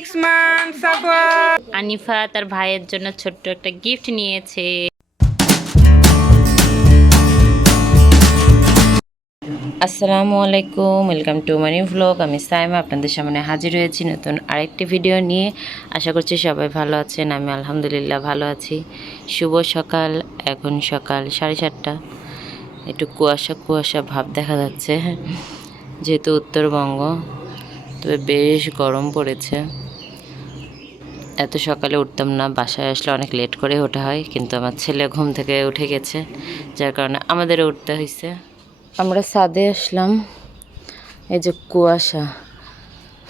Six month Anifa তার ভাইয়ের জন্য ছোট্ট একটা গিফট নিয়েছে। আসসালামু আলাইকুম ওয়েলকাম টু মানি ভ্লগ আমি সাইমা, আপনাদের সামনে হাজির হয়েছি নতুন আরেকটি ভিডিও নিয়ে। আশা করছি সবাই ভালো আছেন, আমি আলহামদুলিল্লাহ ভালো আছি। শুভ সকাল, এখন সকাল সাড়ে সাতটা। একটু কুয়াশা কুয়াশা ভাব দেখা যাচ্ছে, যেহেতু উত্তরবঙ্গ, তবে বেশ গরম পড়েছে। এত সকালে উঠতাম না, বাসায় আসলে অনেক লেট করে ওঠা হয়, কিন্তু আমার ছেলে ঘুম থেকে উঠে গেছে, যার কারণে আমাদেরও উঠতে হয়েছে আমরা ছাদে আসলাম, এই যে কুয়াশা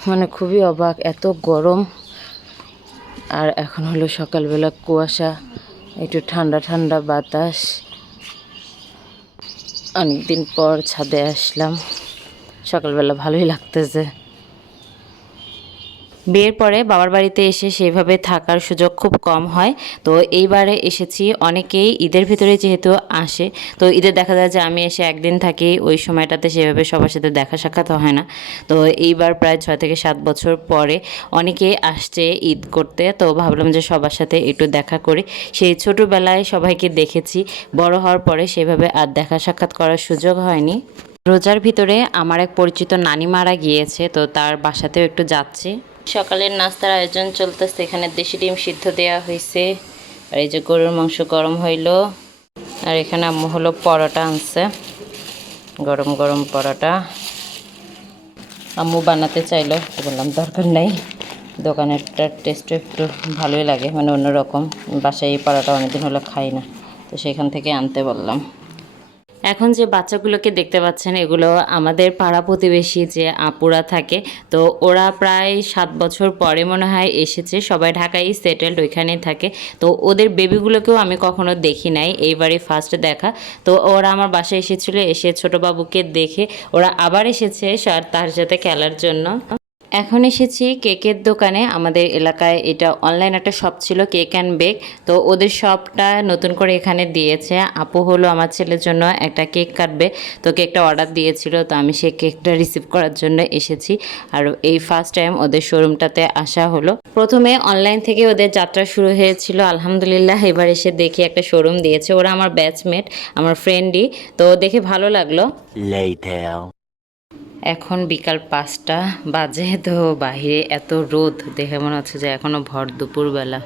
মানে খুবই অবাক, এত গরম, আর এখন হলো সকালবেলা কুয়াশা, একটু ঠান্ডা ঠান্ডা বাতাস। অনেকদিন পর ছাদে আসলাম, সকালবেলা ভালোই লাগতেছে। বিয়ের পরে বাবার বাড়িতে এসে সেভাবে থাকার সুযোগ খুব কম হয়। তো এইবারে এসেছি, অনেকেই ঈদের ভিতরে যেহেতু আসে, তো ঈদের দেখা যায় যে আমি এসে একদিন থাকি, ওই সময়টাতে সেভাবে সবার সাথে দেখা সাক্ষাৎ হয় না। তো এইবার প্রায় ছয় থেকে সাত বছর পরে অনেকেই আসছে ঈদ করতে, তো ভাবলাম যে সবার সাথে একটু দেখা করি। সেই ছোটোবেলায় সবাইকে দেখেছি, বড় হওয়ার পরে সেভাবে আর দেখা সাক্ষাৎ করার সুযোগ হয়নি। রোজার ভিতরে আমার এক পরিচিত নানি মারা গিয়েছে, তো তার বাসাতেও একটু যাচ্ছি। সকালের নাস্তার আয়োজন চলতেছে, এখানে দেশি ডিম সিদ্ধ দেওয়া হয়েছে, আর এই যে গরুর মাংস গরম হইল, আর এখানে আম্মু হলো পরোটা আনছে, গরম গরম পরোটা। আম্মু বানাতে চাইলো বললাম দরকার নেই, দোকানেরটার টেস্টও একটু ভালোই লাগে মানে অন্যরকম, বাসায় এই পরোটা অনেকদিন হলো খাই না, তো সেখান থেকে আনতে বললাম। এখন যে বাচ্চাগুলোকে দেখতে পাচ্ছেন, এগুলো আমাদের পাড়া প্রতিবেশী যে আপুরা থাকে, তো ওরা প্রায় সাত বছর পরে মনে হয় এসেছে, সবাই ঢাকায় সেটেলড ওইখানেই থাকে। তো ওদের বেবিগুলোকেও আমি কখনো দেখি নাই, এইবারই ফার্স্ট দেখা। তো ওরা আমার বাসায় এসেছিল, এসে ছোটো বাবুকে দেখে ওরা আবার এসেছে তার সাথে খেলার জন্য। এখন এসেছি কেকের দোকানে। আমাদের এলাকায় এটা অনলাইন একটা শপ ছিল, কেক অ্যান্ড বেক তো ওদের শপটা নতুন করে এখানে দিয়েছে। আপু হলো আমার ছেলের জন্য একটা কেক কাটবে। তো কেকটা অর্ডার দিয়েছিল, তো আমি সেই কেকটা রিসিভ করার জন্য এসেছি। আর এই ফার্স্ট টাইম ওদের শোরুমটাতে আসা হলো। প্রথমে অনলাইন থেকে ওদের যাত্রা শুরু হয়েছিল। আলহামদুলিল্লাহ, এবার এসে দেখি একটা শোরুম দিয়েছে। ওরা আমার ব্যাচমেট আমার ফ্রেন্ডই তো দেখে ভালো লাগল. এখন বিকাল পাঁচটা বাজে, তো বাইরে এত রোদ। দেখে মনে হচ্ছে যে এখনও ভর দুপুরবেলা।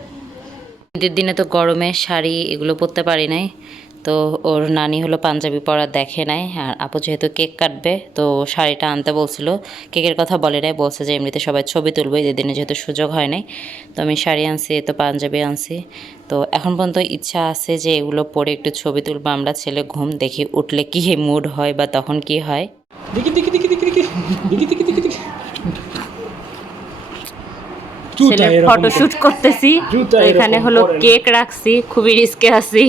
ঈদের দিনে তো গরমে শাড়ি এগুলো পরতে পারি নাই। তো ওর নানি হলো পাঞ্জাবি পরা দেখে নাই। আর আপু যেহেতু কেক কাটবে, তো শাড়িটা আনতে বলছিল। কেকের কথা বলে নাই, বলছে যে এমনিতে সবাই ছবি তুলবো, ঈদের দিনে যেহেতু সুযোগ হয় নাই। তো আমি শাড়ি আনছি তো পাঞ্জাবি আনছি। তো এখন পর্যন্ত ইচ্ছা আছে যে এগুলো পরে একটু ছবি তুলবো। আমরা ছেলে ঘুম দেখি, উঠলে কী মুড হয় বা তখন কি হয়। দেখি দেখি দেখি দেখি দেখি ছেলের ফটোশুট করতেছি এখানে হলো কেক রাখছি খুবই রিস্কে আছি।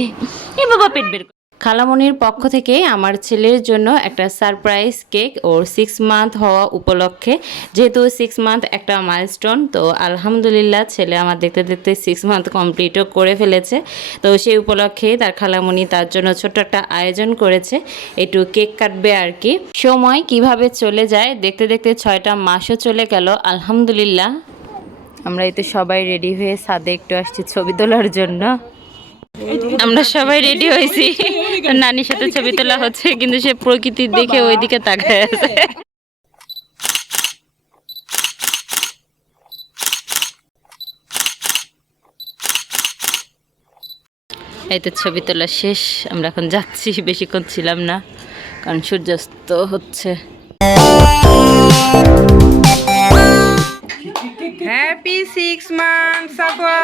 এ বাবা পেট বের। খালামনির পক্ষ থেকে আমার ছেলের জন্য একটা সারপ্রাইজ কেক ওর সিক্স মান্থ হওয়া উপলক্ষে। যেহেতু সিক্স মান্থ একটা মাইলস্টোন তো আলহামদুলিল্লাহ ছেলে আমার দেখতে দেখতে সিক্স মান্থ কমপ্লিটও করে ফেলেছে। তো সেই উপলক্ষে তার খালামণি তার জন্য ছোট্ট একটা আয়োজন করেছে একটু কেক কাটবে আর কি। সময় কীভাবে চলে যায় দেখতে দেখতে ছয়টা মাসও চলে গেল আলহামদুলিল্লাহ। আমরা এতে সবাই রেডি হয়ে সাদে একটু আসছি ছবি তোলার জন্য। আমরা সবাই রেডি হয়েছি। নানির সাথে ছবি তোলা হচ্ছে কিন্তু সে প্রকৃতির দেখে ওইদিকে তাকায় আছে। এই তো ছবি তোলা শেষ আমরা এখন যাচ্ছি বেশিক্ষণ ছিলাম না কারণ সূর্যাস্ত হচ্ছে। সিক্স মান্থ সাফা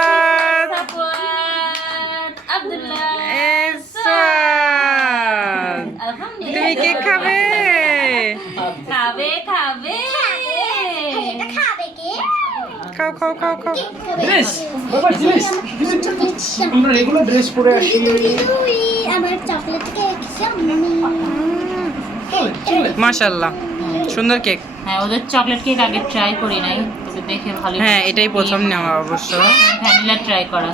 তুমি কেক খাবে? খাবে খাবে। খাও খাও খাও খাও। ড্রেস বাবা ড্রেস আমরা রেগুলার ড্রেস পরে আসি। আমার চকলেট কেক মাশাল্লাহ সুন্দর কেক হ্যাঁ ওদের চকলেট কেক আগে ট্রাই করি নাই। দেখে ভালো হ্যাঁ এটাই প্রথম নেওয়া অবশ্য। ভ্যানিলা ট্রাই করা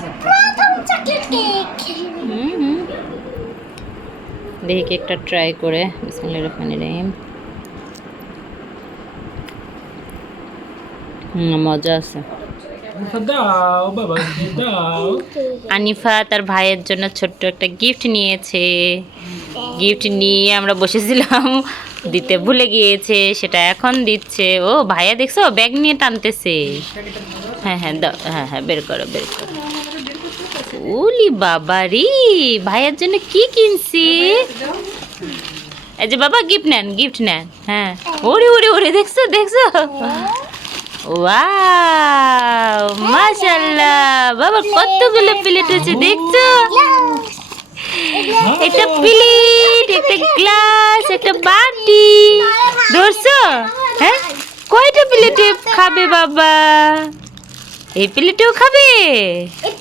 দেখি কেকটা ট্রাই করে। বিসমিল্লাহির রহমানির রহিম। মজা আছে। দাও বাবা দাও। আনিফা তার ভাইয়ের জন্য ছোট্ট একটা গিফট নিয়েছে। গিফট নিয়ে আমরা বসেছিলাম। দিতে ভুলে গিয়েছে, সেটা এখন দিচ্ছে। ও ভাইয়া দেখছ, ব্যাগ নিয়ে টানতেছে। হ্যাঁ হ্যাঁ দাও হ্যাঁ হ্যাঁ বের করো বের করো। ওলি বাবা রে, ভাইয়ের জন্য কি কিনছি? এই যে বাবা গিফট নেন গিফট নেন। হ্যাঁ ওরে ওরে ওরে, দেখছ দেখছ? ওয়াও, মাশাআল্লাহ, বাবা কতগুলো প্লেট আছে দেখছ? একটা প্লেট একটা গ্লাস একটা বাটি। ধরছো? হ্যাঁ? কয়টা প্লেটে খাবে বাবা? এই প্লেটেও খাবে?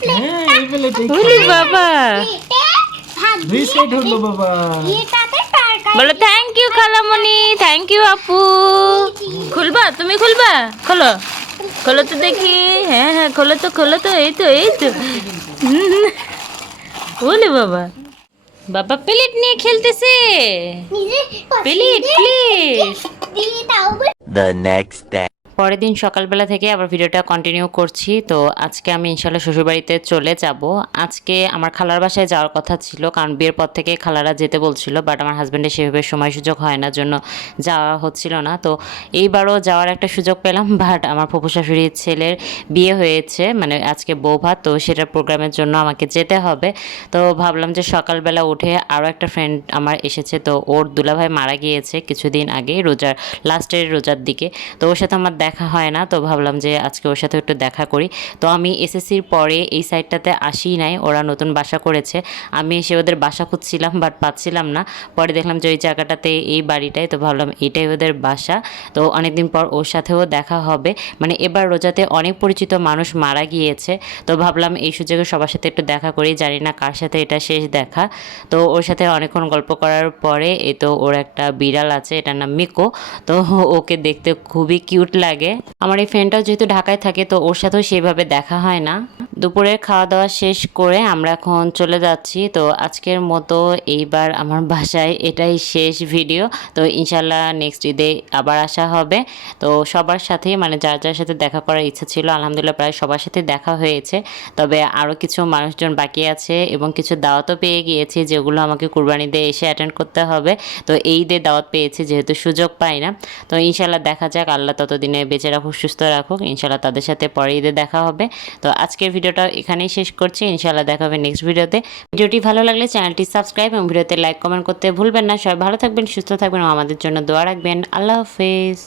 হ্যাঁ এই প্লেটে ওরে বাবা। বলো থ্যাংক ইউ খালামণি। থ্যাংক ইউ আপু। খুলবা? তুমি খুলবা? খোলো। খোলো তো দেখি। হ্যাঁ হ্যাঁ খোলো তো খোলো তো। এই তো এই তো। ওলে বাবা। বাবা প্লেট নিয়ে খেলতেছে নিজে প্লেট প্লেট দিয়ে তাও the next day. পরের দিন সকালবেলা থেকে আবার ভিডিওটা কন্টিনিউ করছি। তো আজকে আমি ইনশাল্লাহ শ্বশুরবাড়িতে চলে যাব। আজকে আমার খালার বাসায় যাওয়ার কথা ছিল, কারণ বিয়ের পর থেকে খালারা যেতে বলছিল বাট আমার হাজব্যান্ডের সেভাবে সময় সুযোগ হয় না, জন্য যাওয়া হচ্ছিল না। তো এইবারও যাওয়ার একটা সুযোগ পেলাম বাট আমার ফুপু শাশুড়ির ছেলের বিয়ে হয়েছে মানে আজকে বৌভাত তো সেটার প্রোগ্রামের জন্য আমাকে যেতে হবে। তো ভাবলাম যে সকালবেলা উঠে আরও একটা ফ্রেন্ড আমার এসেছে, তো ওর দুলাভাই মারা গিয়েছে কিছুদিন আগে, রোজার লাস্টের রোজার দিকে। তো ওর সাথে আমার দেখা হয় না, তো ভাবলাম যে আজকে ওর সাথে একটু দেখা করি। তো আমি এসএসসির পরে এই সাইডটাতে আসি নাই, ওরা নতুন বাসা করেছে। আমি এসে ওদের বাসা খুঁজছিলাম বাট পাচ্ছিলাম না। পরে দেখলাম যে ওই জায়গাটাতে এই বাড়িটায় তো ভাবলাম এটাই ওদের বাসা। তো অনেকদিন পর ওর সাথেও দেখা হবে। মানে এবার রোজাতে অনেক পরিচিত মানুষ মারা গিয়েছে। তো ভাবলাম এই সুযোগে সবার সাথে একটু দেখা করি, জানি না কার সাথে এটা শেষ দেখা। তো ওর সাথে অনেকক্ষণ গল্প করার পরে এ তো ওর একটা বিড়াল আছে, এটার নাম মিকো। তো ওকে দেখতে খুবই কিউট লাগে। আমার এই ফ্রেন্ডটাও যেহেতু ঢাকায় থাকে, তো ওর সাথেও সেভাবে দেখা হয় না। দুপুরের খাওয়া দাওয়া শেষ করে আমরা এখন চলে যাচ্ছি। তো আজকের মতো এইবার আমার বাসায় এটাই শেষ ভিডিও তো ইনশাল্লাহ নেক্সট ঈদে আবার আসা হবে। তো সবার সাথে মানে যার যার সাথে দেখা করার ইচ্ছা ছিল, আলহামদুলিল্লাহ প্রায় সবার সাথে দেখা হয়েছে। তবে আরও কিছু মানুষজন বাকি আছে এবং কিছু দাওয়াতও পেয়ে গিয়েছি, যেগুলো আমাকে কুরবানিতে এসে অ্যাটেন্ড করতে হবে। তো এই ঈদে দাওয়াত পেয়েছি, যেহেতু সুযোগ পাই না। তো ইনশাল্লাহ দেখা যাক, আল্লাহ ততদিনে বেঁচে রাখুক, সুস্থ রাখুক। ইনশাল্লাহ তাদের সাথে পরে ঈদে দেখা হবে। তো আজকের ভিডিওটা এখানেই শেষ করছি। ইনশাল্লাহ দেখা হবে নেক্সট ভিডিওতে। ভিডিওটি ভালো লাগলে চ্যানেলটি সাবস্ক্রাইব এবং ভিডিওতে লাইক কমেন্ট করতে ভুলবেন না। সবাই ভালো থাকবেন, সুস্থ থাকবেন আমাদের জন্য দোয়া রাখবেন। আল্লাহ হাফেজ।